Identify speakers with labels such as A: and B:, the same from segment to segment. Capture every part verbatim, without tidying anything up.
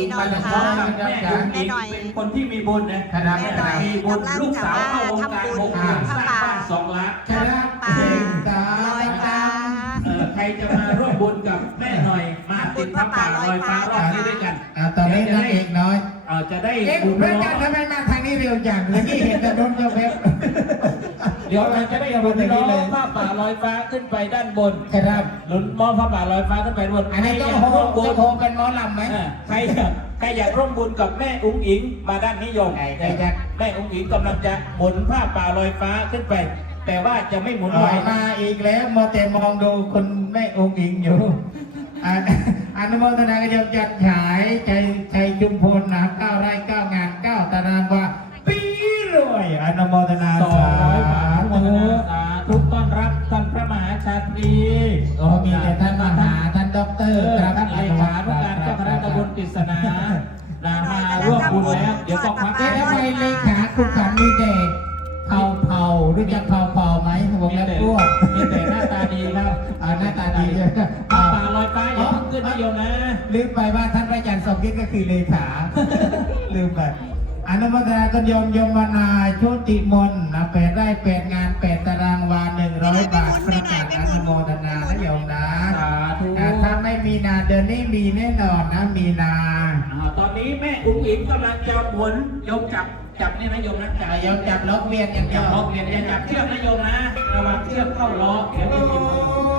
A: พี่น้องค่ะแม่หน่อย
B: เป็นคนที่มีบุญนะ
A: แม่หน่อย
B: มีบุญลูกสาวเข้าวงการหกเดือนสร้างบ้านสองล้าน
A: ชนะป่าลอยฟ้า
B: ใครจะมาร่วมบุญกับแม่หน่อยมาติดพระป่าลอยฟ้ารอบนี้ด้วยกัน
C: ตอนนี้นางเอกน้อย
B: จะได้
C: บุญพระจันทร์ทำไมมาทางนี้เร็วจังเมื่อกี้เห็นแต่โดนเจ้าเพชร
B: เดี๋ยวเราจะได้เอาไปล้อผ้าป่าลอยฟ้าขึ้นไปด้านบน
C: ครับ
B: หลุนมอผ้าป่าลอยฟ้าขึ้นไปบน
C: อันนี้ต้องโฮมบุญโฮมเป็นมอลำไหม
B: ใครอยากใครอยากร่วมบุญกับแม่อุ้งอิงมาด้านนิยมแม่อุ้งอิงกำลังจะหมุนผ้าป่าลอยฟ้าขึ้นไปแต่ว่าจะไม่หมุนไหว
C: มาอีกแล้วมาแต่มองดูคนแม่อุ้งอิงอยู่อนุโมทนากระยมจัดฉายใจใจจุมพลนะเก้าไร่เก้างานเก้าตารางวาปีรวยอนุโมทนา
B: สองร้อยบาทอนุโมทนาสาธุต้อนรับท่านพระมหาชาตรี
C: ก็มีแต่ท่านมหาท่านด็อกเตอร์
B: ครับเลขานุการเจ้าคณะตำบลกฤษณานามาร่วมบุญแล้วเดี๋ยวก็พัก
C: ทำไมเลขาคุณขันมีแต่เผาเผารู้จักเผาเผาไหมผมแล้วพวก
B: มีแต่หน้าตาดีครับ
C: หน้าตาดีใช่ไหม
B: ป่าลอยฟ้าอย่าเพิ่งขึ้นนิยมนะ
C: ลืมไปว่าท่านพระอาจารย์สมคิดก็คือเลขาลืมไปอนุโมทนากันยมยมนาชุติมนนะแปดไร่แปดงานแปดตารางวาหนึ่งร้อยบาทประกาศอนุโมทนานะโยมนะถ้าไม่มีนาเดือนนี้มีแน่นอนนะมีนา
B: ตอนนี้แม่อุ้งอิงกำลังจะหมุนโยมจับจับนี่นะโยมนะจับ
C: โยมจับล็อกเวียนอย่างเดียว
B: ล็อกเวียนอย่าจับเชือกนะโยมนะระวังเชือกเข้าล้อเดี๋ยวจะกิน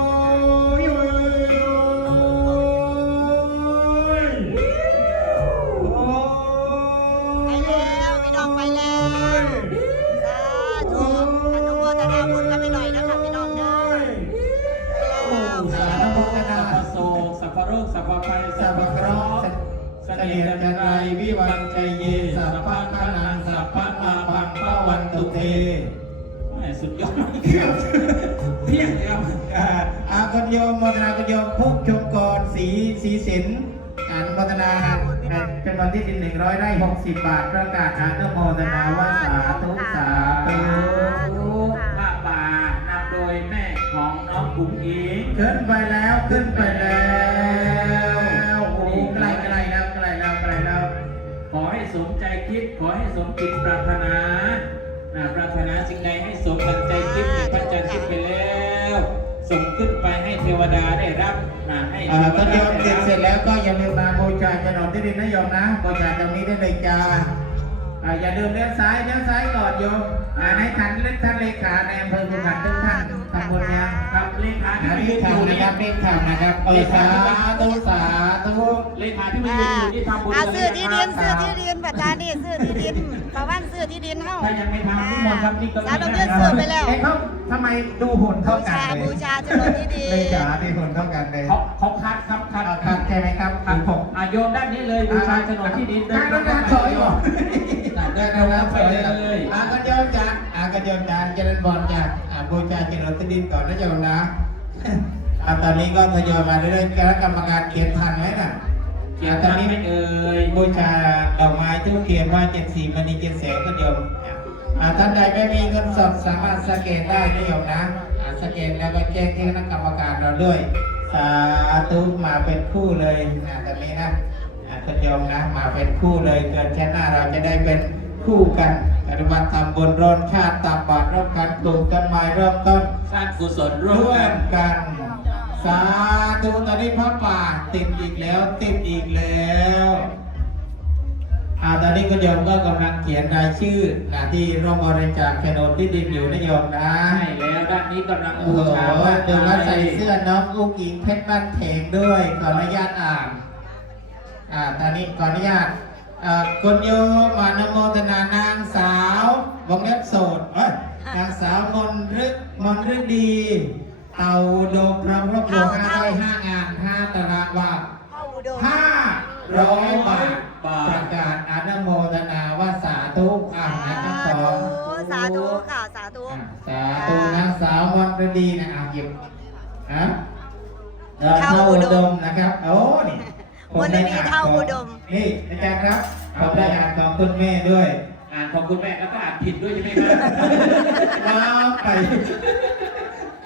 B: สัพพะสัพพะเคราะห์เสน่ห์จันไรวิวังใจเยสัพพะขนังสัพพะอาภังพระวันตุเทสุดยอดเพียงเดียว
C: อาคนโยมมรณาคนโยมพุกชมกรสีสีสินอนุโมทนาเป็นวันที่ดินหนึ่งร้อยไร่หกสิบบาทประกาศอนุโมทนาว่าสาธุสาธุ
B: พระป่านำโดยแม่ของน้องบุ๋มอิง
C: ขึ้นไปแล้วขึ้นไปแล้วโอ้ไกลไกลแล้วไกลแล้วไกลแล้ว
B: ขอให้สมใจคิดขอให้สมจิตปรารถนาปรารถนาสิ่งใดให้สมดังใจคิดที่พระอาจารย์คิดไปแล้วส่งขึ้นไปให้เทวดาได้รับให้
C: ตอนโยมเสร็จเสร็จแล้วก็อย่าลืมมาบูชาโฉนดที่ดินนะโยมนะบูชาตรงนี้ได้เลยจ้าอย่าลืมเลี้ยวซ้ายเลี้ยวซ้ายก่อนโยมในท่านเล่นท่านเลขาในอำเภอภูขันทุกท่านทำบุญยัง
B: ครับเลขาที่
C: ไม่ยืนอยู่นะครับเลขานะครับเออสาธุสาธุ
B: เลขาที่ไม่ยืนอยู่ที่ทำบุญ
A: ซื้อที่ดินซื้อที่ดินประธานนี่ซื้อที่ดินชาวบ้านซื้อที่ดินเท่า
B: ถ้ายังไม่ทำทุกคนครับนี่ก็
A: สารลงเงินซื้อไปแล้ว
C: เขาทำไมดูหุ่นเท่ากันเลย
A: บูชาโฉนดที่ดิน
C: เลขาที่หุ่นเท่ากันเลย
B: เขาเขาคัดครับคัด
C: คัดใช่ไหมครับคัดผม
B: โยมด้านนี้เลยบูชาโฉนดที่ดินเดิน
C: ด้านสอยก่อนเดินด้านสอยเลยอากันโยมจ้าอากันโยมจ้าเจริญบอลจ้าบูชาโฉนดที่ดินก่อนนะโยมนะตอนนี้ก็ทยอยมาเรื่อยๆคณะกรรมการเขียนทันไหมน่ะ
B: เขียนตอนนี้ไม่เอ่ย
C: บูชาดอกไม้ทุกเทียนว่าเจ็ดสีมณีเจ็ดแสงก็โยมท่านใดไม่มีเงินสดสามารถสแกนได้นะโยมนะสแกนแล้วก็แจ้งที่คณะกรรมการเราด้วยสาธุมาเป็นคู่เลยนะตอนนี้นะท่านโยมนะมาเป็นคู่เลยเกิดชาติหน้าเราจะได้เป็นคู่กันปฏิบัติธรรมบนร้อนชาติตับบาตรร่วมกันปลูกต้นไม้ร่วมต้น
B: สร้างกุศลร่วม
C: กันสาธุตอนนี้พระป่าติดอีกแล้วติดอีกแล้วอาตอนนี้ก็โยมก็กำลังเขียนรายชื่อนะที่ร่วมบริจาคโฉนดที่ดินอยู่นะโยมนะ
B: ใช่แล้วด้านนี้กำลังบูชา
C: ว่าเดี๋ยวมาใส่เสื้อน้องอุ้งอิงเพชรบ้านเถงด้วยขออนุญาตอ่านอ่าตอนนี้ขออนุญาตคุณโยมอนุโมทนานางสาววงเล็บโสดนางสาวมนฤกมนฤดีเต่าโดมพร้อมรบรวมห้าร้อยห้างานห้าตารางวาห้าร้อยบาทประกาศอนุโมทนาว่าสาธุอ่านนะทั้งสอง
A: สาธุค่ะสาธุ
C: สาธุนางสาวมนฤดีนะอ่านหยิบฮะเท่าอุดมนะครับโอ้นี่
A: มนฤดีเท่าอุดม
C: นี่อาจารย์ครับผมได้อ่านของคุณแม่ด้วย
B: อ่านของคุณแม่แล้วก็อ่านผิดด้วยใช่ไหมครับ
C: ว้าวไป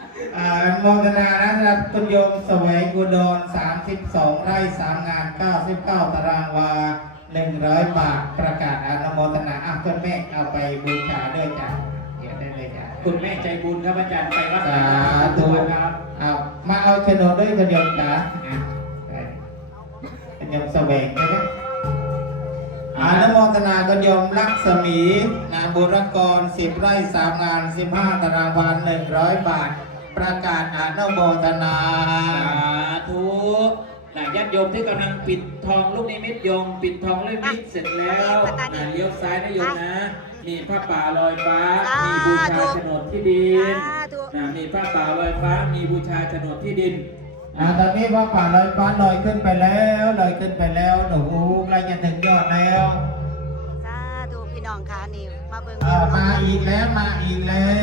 C: อ่าอนุโมทนานะครับคุณโยมแสวงกุดรสามสิบสองไร่สามงานเก้าสิบเก้าตารางวาหนึ่งร้อยบาทประกาศอนุโมทนาอ่ะคุณแม่เอาไปบูชาด้วยจ้ะเดี๋ยวได้เลยจ้ะ
B: คุณแม่ใจบุญครับอาจารย์ไปวัด
C: สา
B: ทุ
C: ธุ
B: กวันครับ
C: เอามาเอาโฉนดด้วยคุณโยมจ้ะอ่ะได้คุณโยมแสวงนะครับอนุโมทนาคุณโยมลักษมีนาบุรกรสิบไร่สามงานสิบห้าตารางวาหนึ่งร้อยบาทประกาศอนุโมทนา
B: สาธุหลายญาติโยมที่กำลังปิดทองลูกนิมิตโยมปิดทองลูกนิมิตเสร็จแล้วอ่ะเลี้ยวซ้ายนะโยมนะมีผ้าป่าลอยฟ้ามีบูชาโฉนดที่ดิน
A: สาธุ
B: นะมีผ้าป่าลอยฟ้ามีบูชาโฉนดที่ดิน
C: อ่าตอนนี้พระป่าลอยฟ้าลอยขึ้นไปแล้วลอยขึ้นไปแล้วหนูใกล้จะถึงยอดแล้ว
A: สาธุพี่น้องค่ะนี่มาเบิ่ง
C: อ่ามาอีกแล้วมาอีกแล้ว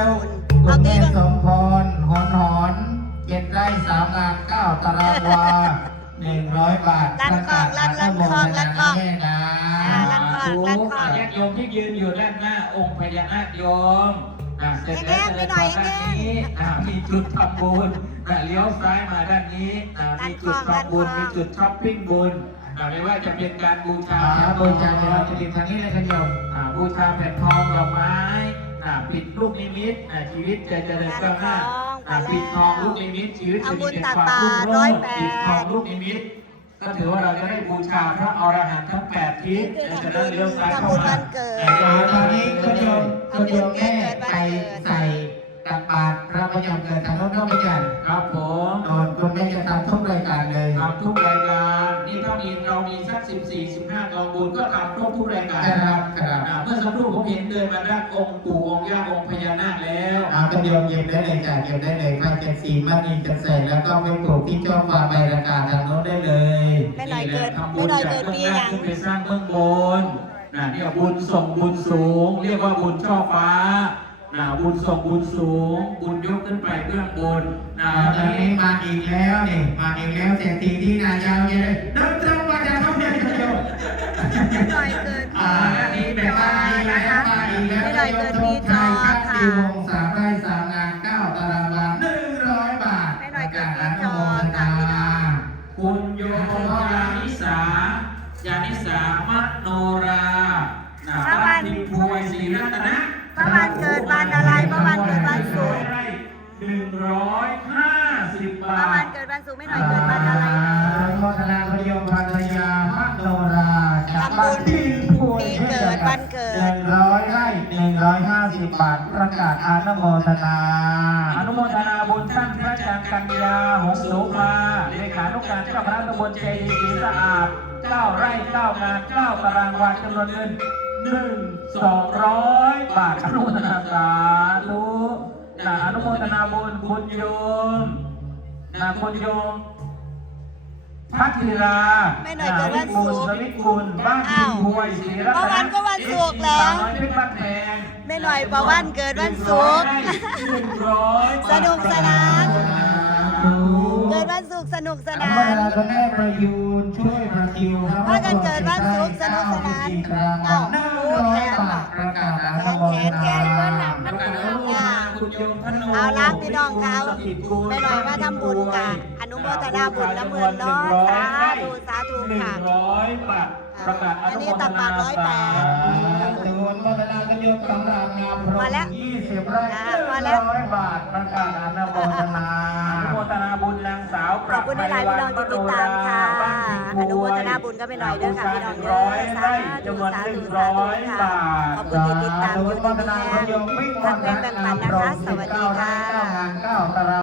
A: เอา
C: คุณ
A: ตี
C: แม่
A: กัน
C: สมพรหอนหอนเจ็ดไร่สามงานเก้าตารางวาหนึ่งร้อยบาท
A: ลั่นคลองลั่นลั่นคลองลั่นคลอง
C: แม่นะ
A: อ่าลั่นคลองลั่นคลอง
B: ญาติโยมที่ยืนอยู่ด้านหน้าองค์พญานาคโยมอ่ะเสร็จแล้ว
A: แม่
B: จะ
A: ไป
B: เดิน
A: หน่
B: ต่
A: อ
B: อย ด้านนี้อ่ะมีจุดทำบุญอ่ะเลี้ยวซ้ายมาด้านนี้อ่ะมีจุดทำบุญมีจุดช้อปปิ้งบุญอ่ะไม่ว่าจะเป็นการบูชา
C: อ่าบูชาเนี่ยเราจะดินทางนี้เลยกันโยม
B: อ่ะบูชาแผ่นทองดอกไม้อ่ะปิดลูกนิมิตอ่ะชีวิตจะเจริญก้าวหน้าอ่ะปิดทองลูกนิมิตชีวิตจะมีแต่ความรุ่งโรจน์ปิดทองลูกนิมิต ก็ถือว่าเราจะได้บูชาพระอรหันต์ทั้งแปดทิศและจะได้เลี้ยวซ้ายเข้ามา
C: อ่าตอนนี้คุณโยมคุณโยมแม่ไปใส่กับบาตรพระประยำเกิดทางโน้นก็ไม่จัน
B: ครับผม
C: โดนคุณแม่จะทำทุกรายการเลย
B: ทำทุกรายการนี่ถ้ามีเรามีสักสิบสี่สิบห้ากองบุญก็ทำครบทุกรายการ
C: ครับครับ
B: อ่าเมื่อสักครู่ผมเห็นเดินมาด้านองค์ปู่องค์ย่าองค์พญานาคแล้ว
C: เอาคุณโยมเย็บได้เลยจ้ะเย็บได้เลยใครจะสีมันนีจะใส่แล้วก็ไปปลูกที่ช่องฟ้าใบรายการทางโน้นได้เลย
A: แม่หน่อยเกิด
B: ทำบุ
A: แม่
B: ญ
A: หน่อย
B: จาก
A: เกิด
B: เบื้อง
A: ปี
B: ล่าง
A: ยัง
B: ขึ้นไปสร้างเบื้องบนนะเรียกบุญส่งบุญสูง เรียกว่าบุญช่อฟ้านะบุญส่งบุญสูง บุญยกขึ้นไปเบื้องบนนะ
C: อ่าตอนนี้มาอีกแล้วนี่มาอีกแล้วเศรษฐีที่นายาวเลยเดินตรงมาจากเขาเนี่ยคุณโยม
A: แม่หน่อยเกิด
C: อ่าอันนี้แบบว่าอีกแล้วมาอีกแล้ว
A: แม่หน่อยเกิดปีจอ
C: ค่ะ
A: ค่ะ
C: ปีวงสามไร่สามงานเก้าตารางวาหนึ่งร้อยบาท
A: แม่หน่อยเกิดปี
C: อ
A: จ
C: นุ
A: อ
C: โมท
A: ค่ะ
C: นา
B: คุณโยมยานิสายานิสามโนรานะบ้านพิมพวยศรีรัตนะ
A: พระวันเกิดวันอะไรพระวันเกิดวันศุกร์
B: หนึ่งร้อยห้าสิบ
A: พ
B: บา
A: ระวัน
B: ท
A: เกิดวันศุกร์แม่หน่อยเกิดวันอะไร
C: อนุโมทนาพยมภรรยามโนราจาก
A: ทำบุ
C: บ้าน
A: ญ
C: พิมพวย
A: ปีเกิดวันเกิด
C: หนึ่งร้อยไร่หนึ่งร้อยห้าสิบบาทประกาศอนุโมทนา
B: อนุโมทนาบุญท่านพระอาจารย์กัญญาหงส์โสภาเลขานุการเจ้าคณะตำบลเจดีย์ศรีสะอาดเก้าไร่เก้างานเก้าตารางวาจำนวนเงินหนึ่งสองร้อยบาทอนุโมทนาสาธุนะอนุโมทนาบุญคุณโยมนะคุณโยมพัทธิรา
A: แม่หน่อยเกิดวันศุกร์
B: สวิกุลบ้านพิมพวยศรีรัต
A: เมื่อวานก็วันศุกร์แล้ว
B: สาวน้อยเพชรบ้านแพง
A: แม่หน่อยประวันเกิดวันศุกร์
B: หนึ่งร้อย
A: สนุกสนาน
C: ธุ
A: เกิดวันศุกร์สนุกส
C: อนุ
A: นา
C: โมท
A: น
C: นาคุณแม่ประยูนช่วยประทิวครับ
A: ว่ากันเกิดวันศุกร์สนุกสนาน
C: เอ้าหนึ่งร้อยบาทประกาศอนุโมทนา
B: ประกาศอนุโมทนาคุณโยมธนู
A: เอาละพี่น้องเขาแม่หน่อยมาทำบุญค่ะอนุโมทนาบุญละเมือนเนาะสาธุสาธุ
B: หนึ่ง
A: ค่ะ
B: ร้อยบาทประกาศอนุโมทนา
A: อันนี้ตักบาตรร้อยแปด
C: สาธุอนุโมทนาคุณโยมสำราญงามพรห
A: มาแล้ว
C: มยี่สิบไร่
A: อ่า
C: หนึ่ง
A: มาแล้ว
C: ร้อยบาทประกาศอนุโมทนา
B: อนุโมทนาบุญนางสาวป
A: ข
B: รั
A: อบคุณหลายๆพี่น้องที่ติดตามค่ะอนุโมทนาบุญก็ไม่หน่อยเด้อค่ะพี่น้องเด้อสาธุ
B: จำนวน
A: สา
B: ห
A: ธุ
B: นึ่ง
A: สา
B: ร้
A: ธุ
B: อย
A: ค่ะ
B: บาท
A: ขอบคุณที่ติดตามอยู่ดีๆแม่ทำแบ่งปันนะคะ สวัสดีค่ะ
C: เก้างานเก้าตาราง